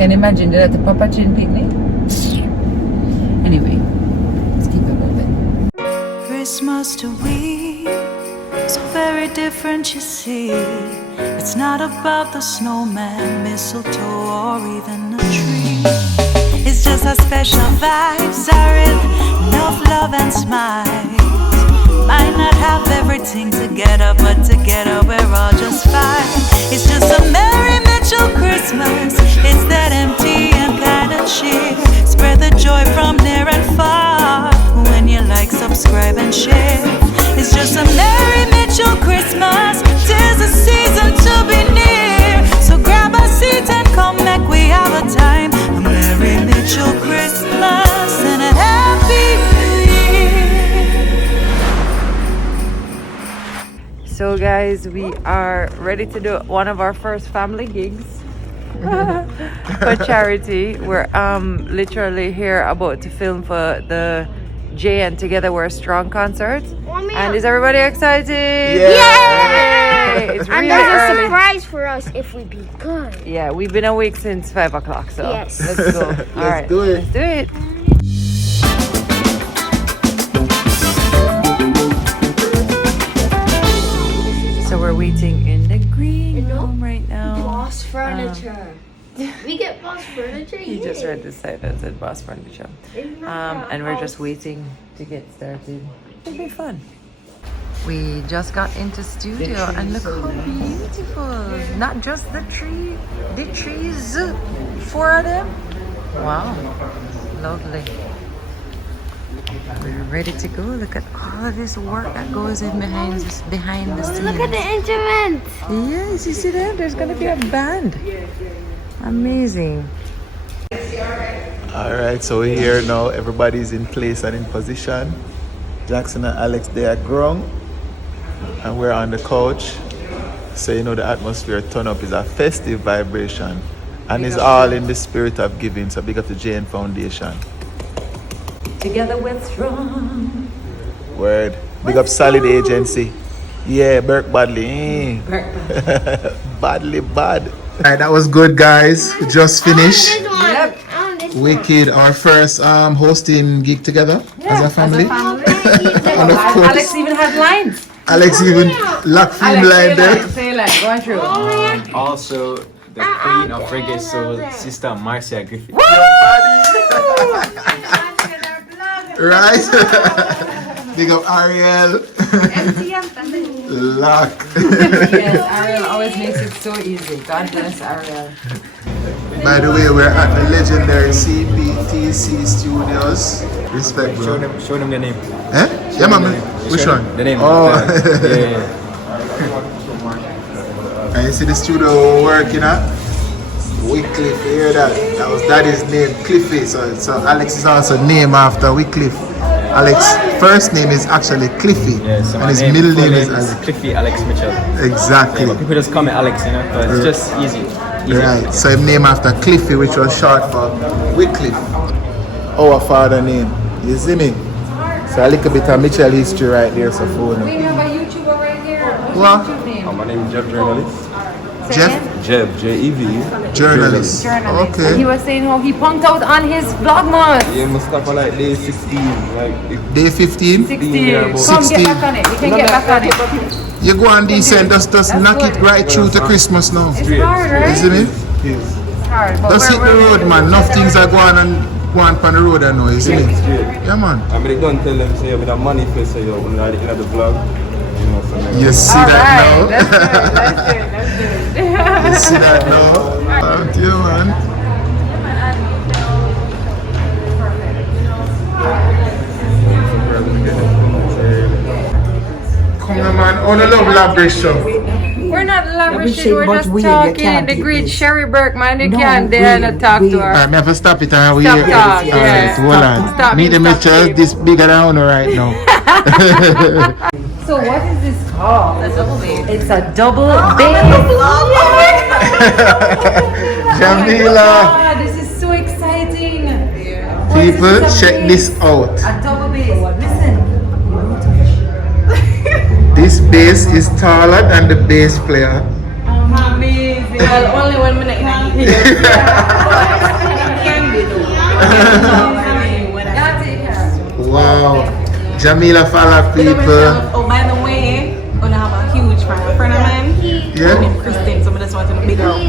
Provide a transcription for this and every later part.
Can you imagine that at the Papa Chin picnic? Anyway, let's keep it moving. Christmas to we, so very different you see. It's not about the snowman, mistletoe, or even a tree. It's just our special vibes are in enough love and smiles. Might not have everything together, but together we're all just fine. It's just a Merry Mitchell Christmas. It's that empty and kind of cheer. Spread the joy from near and far. When you like, subscribe and share. It's just a Merry Mitchell Christmas. 'Tis a season to be near. So grab a seat and come back, we have a time. A Merry Mitchell Christmas and a Happy New Year. So guys, we are ready to do one of our first family gigs for charity. We're literally here about to film for the Jay and Together We're Strong concert. And is everybody excited? Yay! It's really and there's early. a surprise for us if we be good. Yeah, we've been awake since 5 o'clock, so Yes. let's go. All right, do it. Let's do it. So we're waiting in the green room right now. Boss furniture. We get boss furniture. He just read the sign that said Boss Furniture. And we're just waiting to get started. It'll be fun. We just got into studio and look how beautiful. Not just the tree, the trees, 4 of them. Wow, lovely. We're ready to go. Look at all of this work that goes in behind the scenes. Look at the instruments. Yes, you see that? There's gonna be a band. Amazing. All right, so we're here now. Everybody's in place and in position. Jackson and Alex, they are grown, and we're on the couch. So you know the atmosphere turn up is a festive vibration, and it's all in the spirit of giving. So big up the JN Foundation. Together we're strong. Word. Big up Solid Agency. Yeah, Burke Badley. Badly bad. Alright, that was good, guys. We just finished. Yep. Wicked, our first hosting gig together as a family. And of Alex course, even had lines. Alex even locked film line there. Say like, going through. Also, the queen of reggae soul, Sister Marcia Griffith. Right? Big up Ariel. Lock. Yes, Ariel always makes it so easy. God bless Ariel. By the way, we're at the legendary CPTC Studios. Respect, bro. Show them the name. Eh? Yeah, man. Which one? The name. Oh. Yeah. And you see the studio working at? Wycliffe, you hear that? That was daddy's name, Cliffy. So Alex is also named after Wycliffe. Alex's first name is actually Cliffy, Yeah, so and his middle name is Alex. Cliffy Alex Mitchell. Exactly. Yeah, but people just call me Alex, you know, because it's just easy. Right. So him named after Cliffy, which was short for Wycliffe. Our father name. You see me? So a little bit of Mitchell history right there. So for We have a YouTuber right here. What? What's your name? My name is Jeff Journalist. Jeff, Jeb, J-E-V. journalist. Journalist. Okay. And he was saying how he punked out on his Vlogmas. Yeah, must start for like day 16. Like, Day 15. 16. Come 16. get back on it. You can get back on it. You go on decent, just knock it right through to Christmas now. It's hard, right? You see me? It's hard. But Just hit the road, man. Enough things are going on the road, I know. You see me? Yeah, man. I mean, don't tell them, say, I'm the money first, so you're at the end of the vlog. You know, so like, You see all that right. now? Let's do it. You see that now? Thank you, man. Come on, man. On a love labration. We're not lavishing, we're just talking. The great Sherry Berkman, you can't dare not talk to her. Alright, me have to stop it and we Stop talk, yeah. Alright, hold on. Stop Meet it, the stop Mitchells, it. this bigger than Uno right now. So what is this called? A double bass. It's a double bass. Jamila, This is so exciting. people, check this out. A double bass. Listen. This bass is taller than the bass player. Amazing. Well, only 1 minute in here. Jamila follow people. Oh, by the way, I have a huge fan. A friend of mine. Yeah. Her name Christine, so I just want to big her up.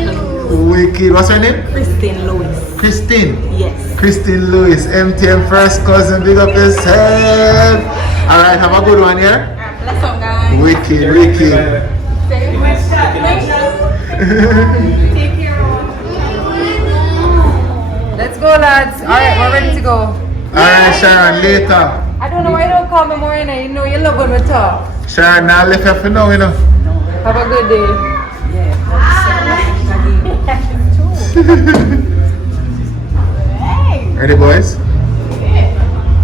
Wicked. What's her name? Christine Lewis. Christine. Yes. Christine Lewis, MTM first cousin, big up yourself. Alright, have a good one here. Bless up, guys. Wicked, wicked. Take care. Let's go, lads. Alright, we're ready to go. Alright, Sharon, later. I don't know why you don't call me more, you know you love when we talk. Sharon, now left her for now, you know. Have a good day. Ready, boys?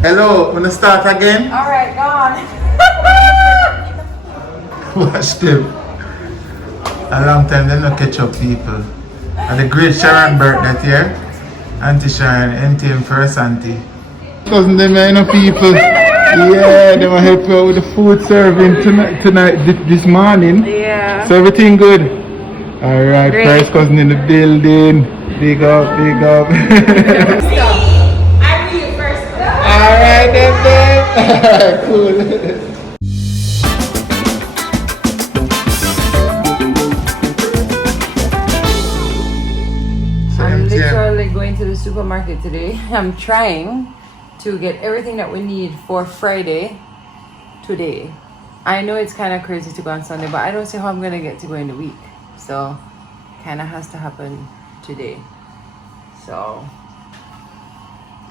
Hello, wanna start again? Alright, gone. Watch them. A long time they don't catch up people. And the great Sharon birthday here. Auntie Sharon, NTM first auntie. Cousin them, you know, people. Yeah, they will help you out with the food serving tonight, this morning. Yeah. So everything good? Alright, Great. first cousin in the building. Big up, big up. Alright then. Alright, cool. I'm literally going to the supermarket today. I'm trying to get everything that we need for Friday today. I know it's kind of crazy to go on Sunday, but I don't see how I'm going to get to go in the week. So, kind of has to happen today. So,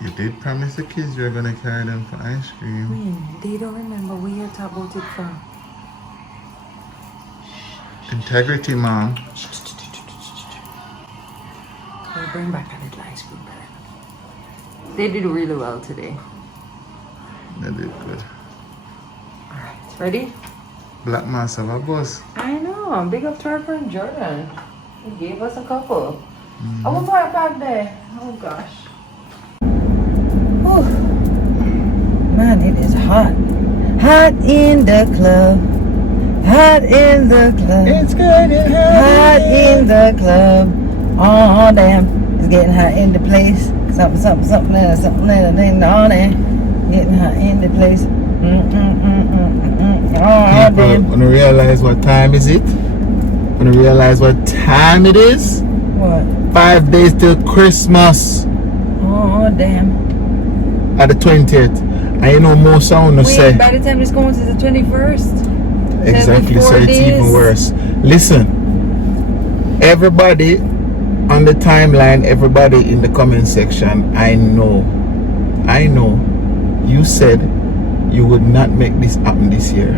You did promise the kids you're gonna carry them for ice cream. they don't remember we had talked about it for. Integrity, mom. We'll bring back a little ice cream. They did really well today. They did good. Alright, ready? Vlogmas have a bus. I know, big up to our friend Jordan. He gave us a couple. I won't buy it back there. Oh gosh. Whew. Man, it is hot. Hot in the club. Hot in the club. It's getting Hot in the club. Oh damn, it's getting hot in the place. Something, on there. Getting hot in the place. Oh People damn. wanna realize what time is it? Wanna realize what time it is? What? 5 days till Christmas Oh damn. at the 20th. And you know more sound to say. Wait, by the time it's going to the 21st. Exactly, so 4 it's days. even worse. Listen, everybody on the timeline, everybody in the comment section, I know, you said you would not make this happen this year.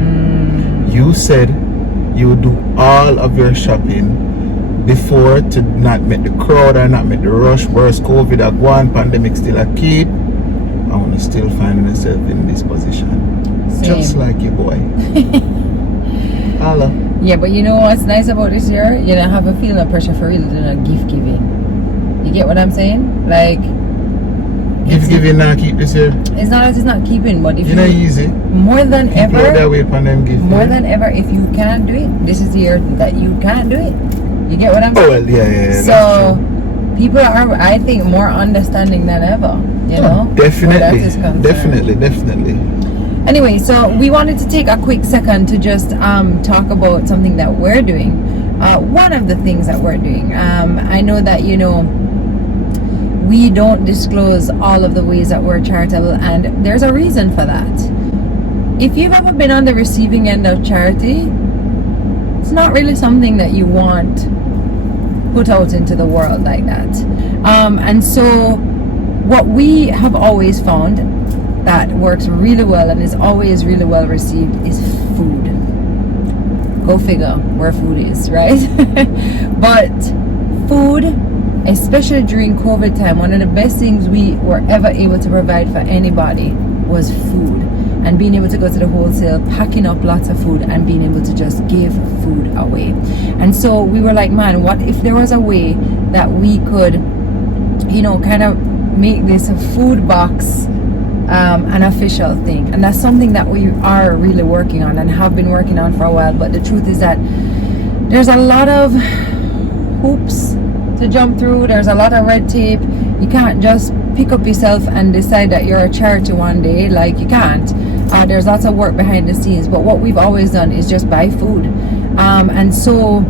You said you would do all of your shopping before to not make the crowd or not make the rush. Worse, COVID at one, pandemic still a kid. I want to still find myself in this position. Same. Just like you, boy. Hello. Yeah, but you know what's nice about this year? You don't have a feeling of pressure for really doing a gift giving. You get what I'm saying? Like, Gift giving now keep this year. it's not that it's not keeping, but if You know easy. more than People are that ever, way upon them gift. more than ever, if you can't do it, this is the year that you can't do it. You get what I'm Oh saying? well, yeah. So people are, I think, more understanding than ever. You know, where that is concerned. Definitely. Anyway, so we wanted to take a quick second to just talk about something that we're doing. One of the things that we're doing. I know that, you know, we don't disclose all of the ways that we're charitable, and there's a reason for that. If you've ever been on the receiving end of charity, it's not really something that you want put out into the world like that. And so what we have always found that works really well and is always really well received is food. Go figure where food is, right? But food, especially during COVID time, one of the best things we were ever able to provide for anybody was food. And being able to go to the wholesale, packing up lots of food and being able to just give food away. And so we were like, man, what if there was a way that we could, you know, kind of make this a food box an official thing. And that's something that we are really working on and have been working on for a while. But the truth is that there's a lot of hoops to jump through. There's a lot of red tape. You can't just pick up yourself and decide that you're a charity one day. Like, you can't. There's lots of work behind the scenes, but what we've always done is just buy food. And so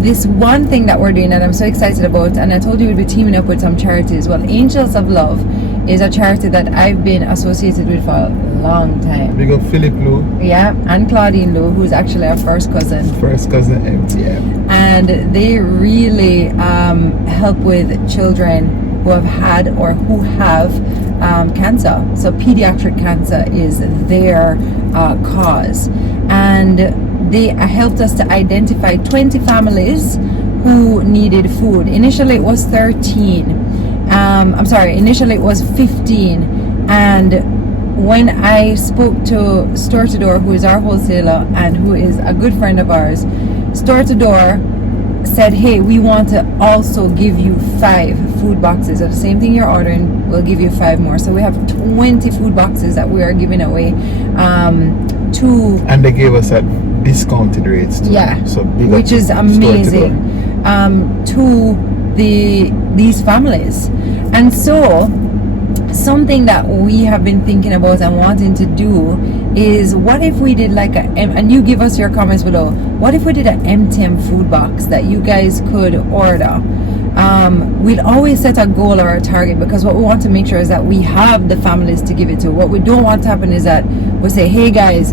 this one thing that we're doing that I'm so excited about, and I told you we'd be teaming up with some charities. Well, Angels of Love is a charity that I've been associated with for a long time. Big up Philip Lou. Yeah, and Claudine Lou, who's actually our first cousin. First cousin MTM. And they really help with children who have had or who have cancer. So pediatric cancer is their cause. And they helped us to identify 20 families who needed food. Initially it was 13. Initially it was 15. And when I spoke to Store to Door, who is our wholesaler and who is a good friend of ours, Store to Door said, hey, we want to also give you 5 food boxes of the same thing you're ordering. We'll give you 5 more. So we have 20 food boxes that we are giving away to, and they gave us at discounted rates too. Yeah, so big which is amazing, to these families. And so something that we have been thinking about and wanting to do is, what if we did like and you give us your comments below, what if we did an MTM food box that you guys could order? We'd always set a goal or a target, because what we want to make sure is that we have the families to give it to. What we don't want to happen is that we say, hey guys,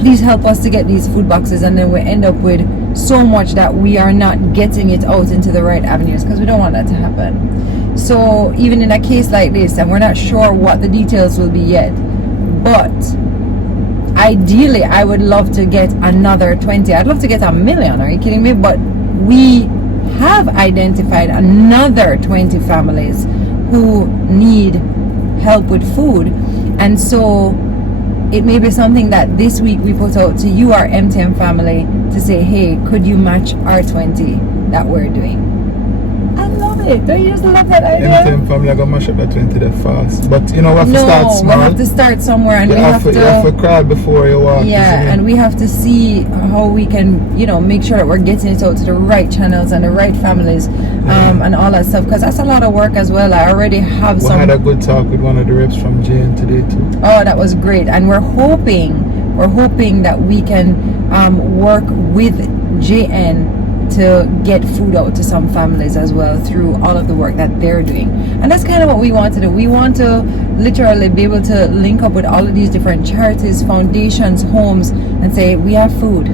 please help us to get these food boxes, and then we end up with so much that we are not getting it out into the right avenues, because we don't want that to happen. So even in a case like this, and we're not sure what the details will be yet, but ideally I would love to get another 20. I'd love to get 1 million. Are you kidding me? But we have identified another 20 families who need help with food. And so it may be something that this week we put out to you, our MTM family, to say, hey, could you match our 20 that we're doing? I love it. Don't you just love that idea? MTM family are gonna mash up that 20 there fast. But you know, we have to start small. We have to start somewhere, and you have to crawl before you walk. Yeah, and we have to see how we can, make sure that we're getting it out to the right channels and the right families, and all that stuff, because that's a lot of work as well. I already have some. We had a good talk with one of the reps from JN today too. Oh, that was great, and we're hoping that we can work with JN to get food out to some families as well through all of the work that they're doing. And that's kind of what we want to do. We want to literally be able to link up with all of these different charities, foundations, homes, and say, we have food.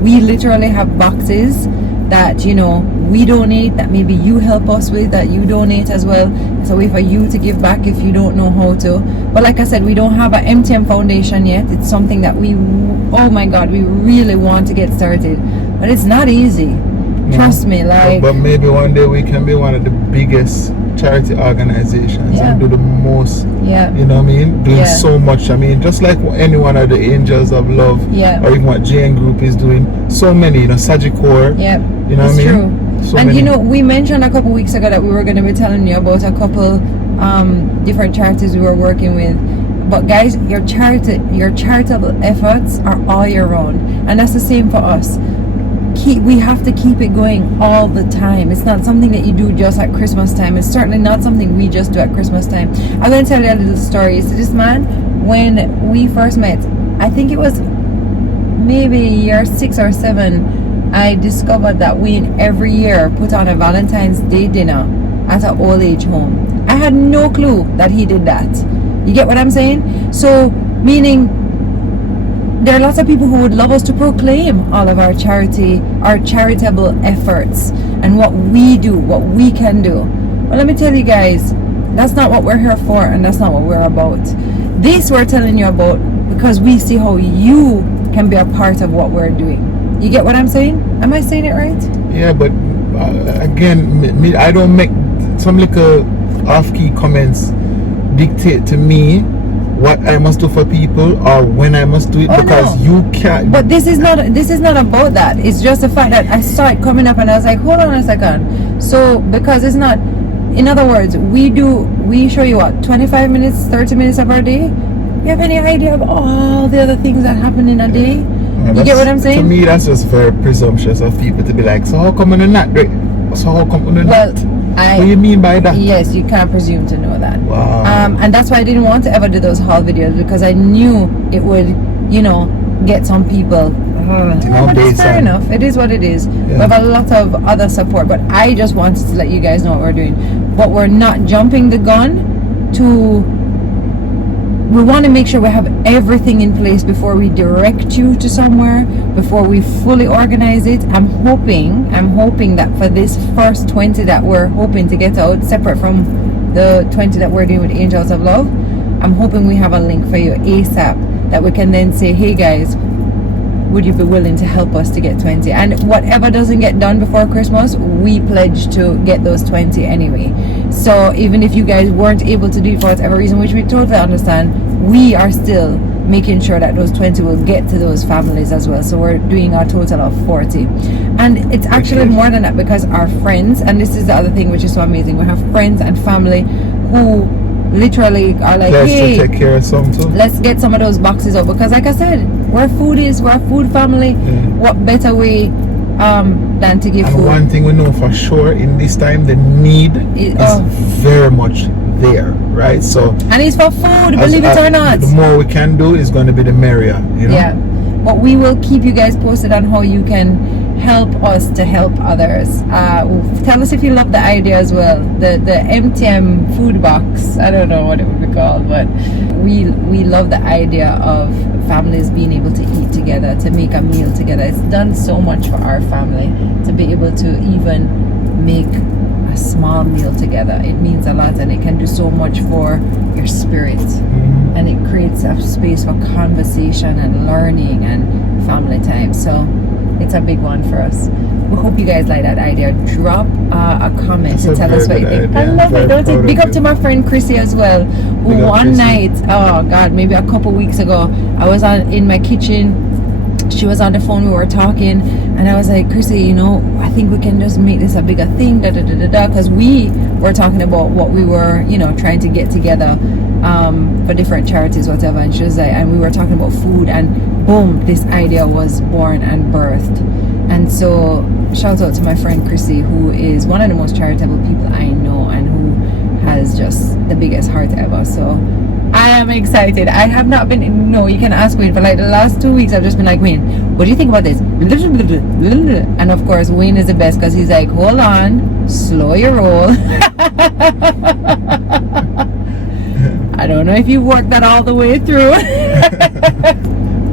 We literally have boxes that we donate, that maybe you help us with, that you donate as well. It's a way for you to give back if you don't know how to. But like I said, we don't have an MTM foundation yet. It's something that we really want to get started, but it's not easy. Trust me, but maybe one day we can be one of the biggest charity organizations and do the most. You know what I mean? Doing so much. I mean, just like any one of the Angels of Love, or even what JN Group is doing. So many, Sagicor. You know what I mean? True. So and many. we mentioned a couple weeks ago that we were going to be telling you about a couple different charities we were working with. But guys, your charitable efforts are all year round, and that's the same for us. We have to keep it going all the time. It's not something that you do just at Christmas time. It's certainly not something we just do at Christmas time. I'm going to tell you a little story. So this man, when we first met, I think it was maybe year 6 or 7, I discovered that we every year put on a Valentine's Day dinner at an old age home. I had no clue that he did that. You get what I'm saying? So, meaning, there are lots of people who would love us to proclaim all of our charitable efforts and what we do, what we can do. But let me tell you guys, that's not what we're here for, and that's not what we're about. This we're telling you about because we see how you can be a part of what we're doing. You get what I'm saying? Am I saying it right? Yeah, but again, I don't make some little off-key comments dictate to me what I must do for people or when I must do it, because you can't. But this is not about that. It's just the fact that I saw it coming up and I was like, hold on a second. So because it's not, in other words, we show you what, 25 minutes, 30 minutes of our day. You have any idea of all the other things that happen in a day? You get what I'm saying? To me, that's just very presumptuous of people to be like, so how come on not do it? So how come on not? Well, What do you mean by that? Yes, you can't presume to know that. Wow. And that's why I didn't want to ever do those haul videos, because I knew it would, get some people. But it's fair enough. It is what it is. Yeah. We have a lot of other support, but I just wanted to let you guys know what we're doing. But we're not jumping the gun we want to make sure we have everything in place before we direct you to somewhere, before we fully organize it. I'm hoping that for this first 20 that we're hoping to get out, separate from the 20 that we're doing with Angels of Love, I'm hoping we have a link for you ASAP that we can then say, hey guys, would you be willing to help us to get 20? And whatever doesn't get done before Christmas, we pledge to get those 20 anyway. So even if you guys weren't able to do it for whatever reason, which we totally understand, we are still making sure that those 20 will get to those families as well. So we're doing a total of 40. And it's actually more than that, because our friends, and this is the other thing which is so amazing, we have friends and family who literally are like, hey, take care of some too. Let's get some of those boxes out, because like I said, we're foodies, we're a food family. What better way than to give food? One thing we know for sure, in this time the need is very much there, right? So, and it's for food, believe it or not. The more we can do is going to be the merrier, Yeah, but we will keep you guys posted on how you can help us to help others. Tell us if you love the idea as well, the MTM food box. I don't know what it would be called, but we love the idea of families being able to eat together, to make a meal together. It's done so much for our family to be able to even make a small meal together. It means a lot, and it can do so much for your spirit. And it creates a space for conversation and learning and family time. So it's a big one for us. We hope you guys like that idea. Drop a comment to tell us what you think. I love it. Don't it? Big up to my friend Chrissy as well, who one night, oh God, maybe a couple weeks ago, I was in my kitchen. She was on the phone, we were talking, and I was like, Chrissy, I think we can just make this a bigger thing, because we were talking about what we were, trying to get together for different charities, whatever. And she was like, and we were talking about food, and boom, this idea was born and birthed. And so shout out to my friend Chrissy, who is one of the most charitable people I know, and who has just the biggest heart ever. So I am excited. I have not been, you can ask Wayne, for like the last 2 weeks I've just been like, Wayne, what do you think about this? And of course Wayne is the best, because he's like, hold on, slow your roll. I don't know if you worked that all the way through.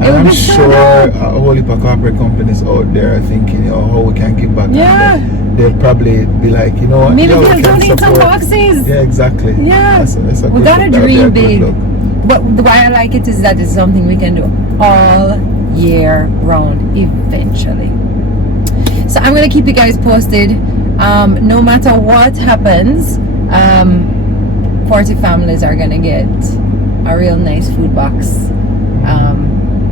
I'm sure a whole heap of corporate companies out there are thinking, how we can give back. Yeah. They'll probably be like, maybe we'll donate some boxes. Yeah, exactly. Yeah. That's a we got to dream big. But why I like it is that it's something we can do all year round eventually. So I'm going to keep you guys posted. No matter what happens, 40 families are going to get a real nice food box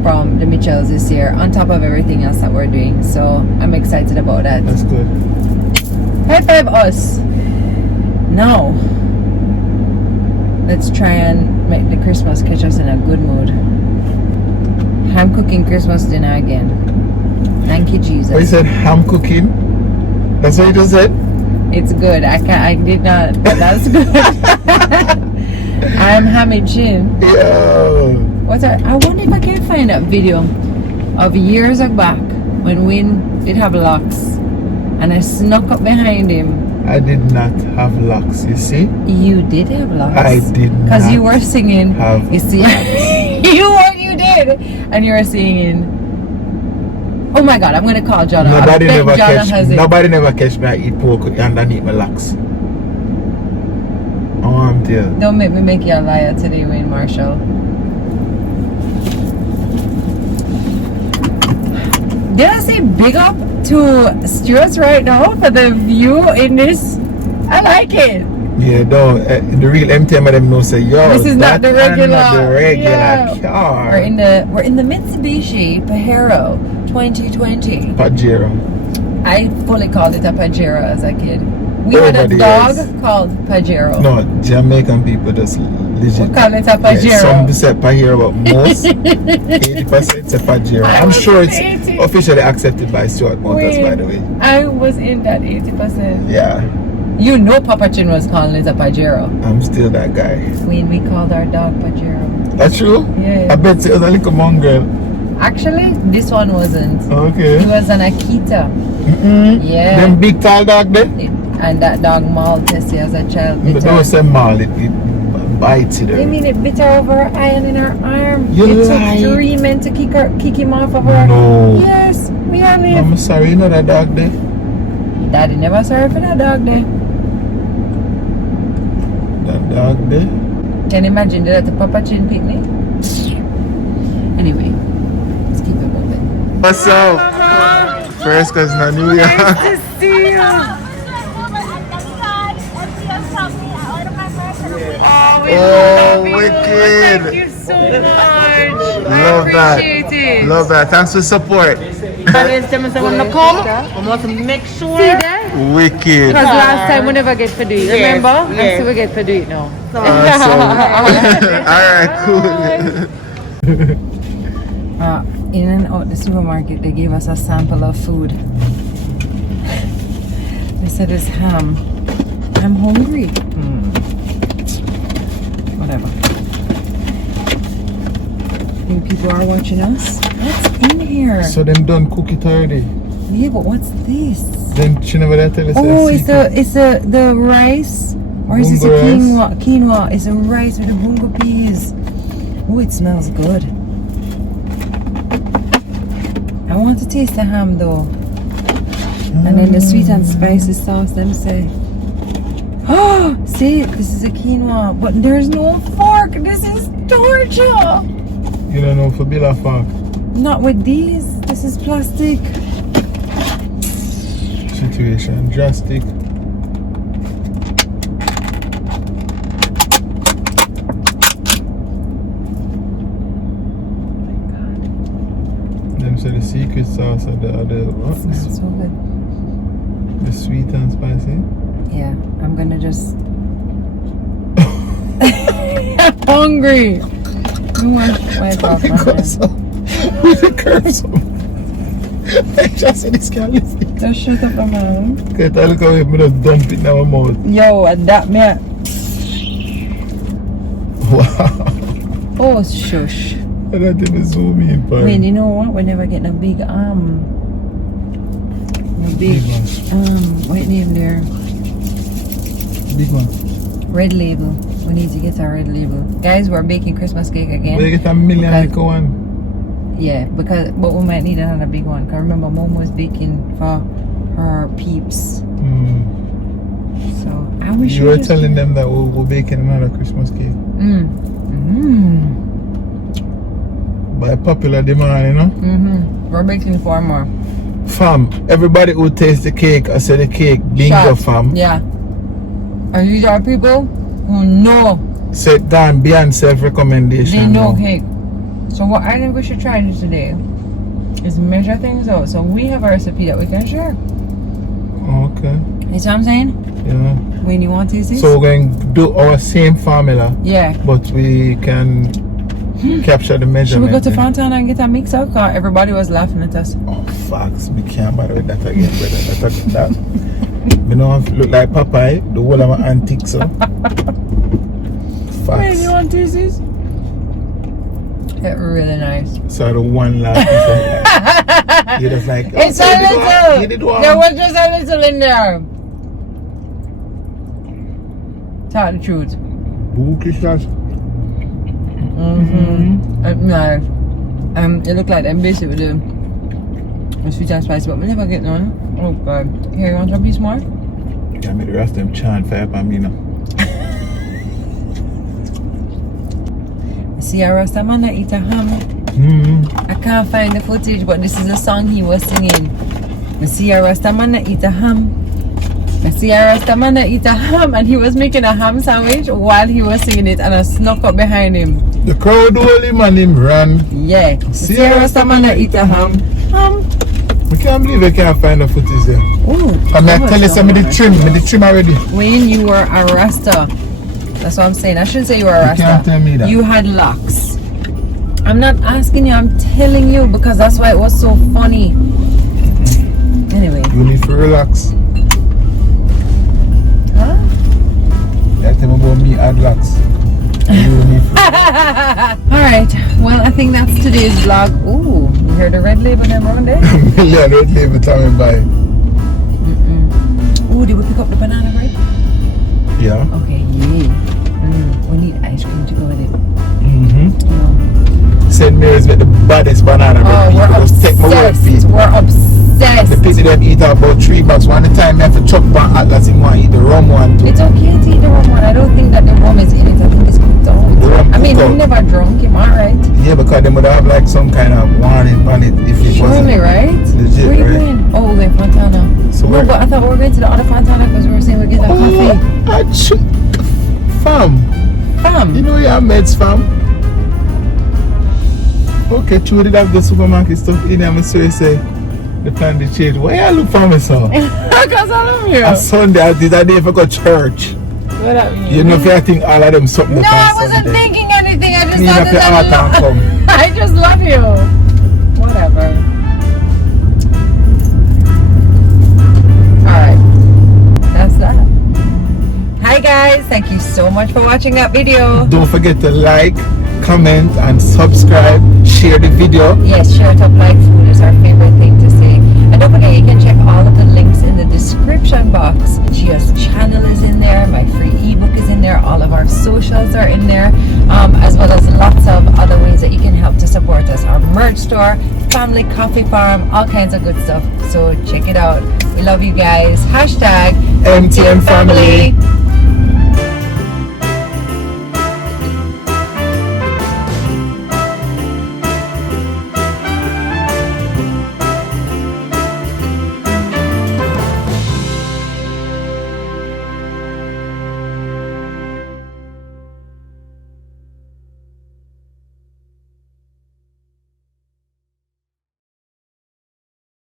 from the Mitchells this year, on top of everything else that we're doing. So I'm excited about that. That's good. High five us. Now let's try and make the Christmas catch us in a good mood. I'm cooking Christmas dinner again. Thank you, Jesus. Oh, you said ham cooking? That's what you just said? It's good. I did not. That's good. I'm hammy chin. Yeah. I wonder if I can find a video of years back when Wayne did have locks, and I snuck up behind him. I did not have locks, you see? You did have locks. I did not. Because you were singing. You see, you did, and you were singing. Oh my God! I'm gonna call Jonah. Nobody never catch me. I eat pork underneath my locks. Oh, I'm dear. Don't make me make you a liar today, Wayne Marshall. Did I say big up to Stuart right now for the view in this? I like it. Yeah, no, the real MTM of them know say, yo, this is not the regular car. We're in the Mitsubishi Pajero 2020. Pajero. I fully called it a Pajero as a kid. We had a dog called Pajero. No, Jamaican people just legit. We call it a Pajero. Yeah, some say Pajero, but most 80% say Pajero. I'm sure it's officially accepted by Stuart Motors, by the way. I was in that 80%. Yeah. You know Papa Chin was calling it a Pajero. I'm still that guy. When we called our dog Pajero. That's true? Yeah. I bet it was a little mongrel. Actually, this one wasn't. Okay. He was an Akita. Yeah. Them big tall dog there? And that dog mauled Tessie as a child. But don't say maul, it bites it. I mean, it bit her over her eye and in her arm. You it lie. took 3 men to kick him off of her. No. Yes, we are live. I'm sorry, you know that dog there? Daddy never sorry for that dog there. That dog there? Can you imagine that at the Papa Chin picnic? Anyway, let's keep it moving. What's up? First cousin of New York. Nice to see you. Oh, wicked. Thank you so much. Love I that. appreciate it. Love that. Thanks for support. Always tell me say when I come, I must make sure. See that? Wicked. Because last time we never get to do it, remember? Yes. And so we get to do it now. Awesome. Alright, cool. In and out the supermarket, they gave us a sample of food. They said it's ham. I'm hungry. Whatever. Think people are watching us? What's in here? So them done cook it already. Yeah, but what's this? Then she never did tell us. Oh, it's the rice, or is this a Bungo rice? quinoa? It's a rice with the bungo peas. Oh, it smells good. I want to taste the ham though, and then the sweet and spicy sauce. Them say, oh, see, this is a quinoa, but there's no fork. This is torture. You don't know for bill of fork. Not with these. This is plastic. Situation drastic. Them say the secret sauce of the what? Smells so good. The sweet and spicy. Yeah, I'm gonna just. I'm hungry. Wipe off my hands. With the curves on. I just said this can't listen. Just shut up, man. Okay, look how we just dump it in our mouth. Yo, and that me. Wow. Oh, shush. I don't even zoom in, I mean, you know what? We never get a big Big one. what name there? Big one. Red label. We need to get our red label. Guys, we're baking Christmas cake again. We get a million Okay. like one. Yeah, but we might need another big one. Cause remember, MoMo is baking for her peeps. So I wish You were telling them that we're baking another Christmas cake. By popular demand, you know? We're baking 4 more. Fam, everybody who tastes the cake, I say the cake, bingo Shots. fam. Yeah. And these are people who know Say down beyond self-recommendation. they know now. cake. So what I think we should try to do today is measure things out. So we have a recipe that we can share. Okay. You see what I'm saying? Yeah. When you want to see? So we're going to do our same formula, yeah. but we can capture the Should we measurement. go to then. Fontana and get a mix up? Cause everybody was laughing at us. Oh, facts. We can't bother with that again, brother. That. We don't have to look like Popeye, the whole of my antiques, so. When Facts. you want to see? It's really nice. So the one laugh. You're just like, oh, It's so a you did one. little. You did one. There was just a little in there. Tell the truth. Bookish that. Nice. It looked like them basic with the sweet and spicy, but we never get none. Oh god. Here, you want a piece more? Yeah, me the rest of them chant fire by me now. See a Rasta man that eat a ham. I can't find the footage, but this is the song he was singing. I see a Rasta man that eat a ham. I see a Rasta man that eat a ham, and he was making a ham sandwich while he was singing it, and I snuck up behind him. The crowd hold him and him ran. Yeah. See a Rasta man that eat a ham. We can't believe I can't find the footage there. Oh, I mean, I tell you some of the trim already. when you were a Rasta, that's what I'm saying. I shouldn't say you were a Rasta. You can't tell me that. You had locks. I'm not asking you, I'm telling you, because that's why it was so funny. Anyway, You need to relax. adlocks. Alright, well, I think that's today's vlog. Ooh, you hear the red label them around there? Yeah, red label coming by. Ooh, did we pick up the banana bread? Yeah. Okay, yeah. We need ice cream to go with it. St. Mary's with the baddest banana bread. Oh, we're Just take my word for obsessed. it. We're obsessed. The people them eat about 3 bucks. One time I have to chop one Atlas in one, eat the rum one too. It's okay to eat the rum one. I don't think that the rum is in it. I think it's cooked out. The rum I mean, cooked we out. never drunk him, alright? Yeah, because they would have like some kind of warning on it if it wasn't Surely, right? legit, Where are you right? going? Oh, we're in Fontana. So No, where? but I thought we were going to the other Fontana because we were saying we're getting a coffee. Fam, you Fam. know you have meds, fam. Okay, true, did have the supermarket stuff in there, so you say the plan to change. Why you look for me, so? Because I love you. On Sunday, I did a day for go church. What that mean? You know, if you think all of them something. No, I wasn't thinking anything. I just Clean thought up your that heart and come. I just love you. Whatever. Alright. That's that. Hi guys. Thank you so much for watching that video. Don't forget to like, comment, and subscribe. Share the video. Yes, share it up like food is our favorite thing to say. And don't forget, you can check all of the links in the description box. Gia's channel is in there, my free ebook is in there, all of our socials are in there, as well as lots of other ways that you can help to support us. Our merch store, family coffee farm, all kinds of good stuff. So check it out. We love you guys. Hashtag MTM family.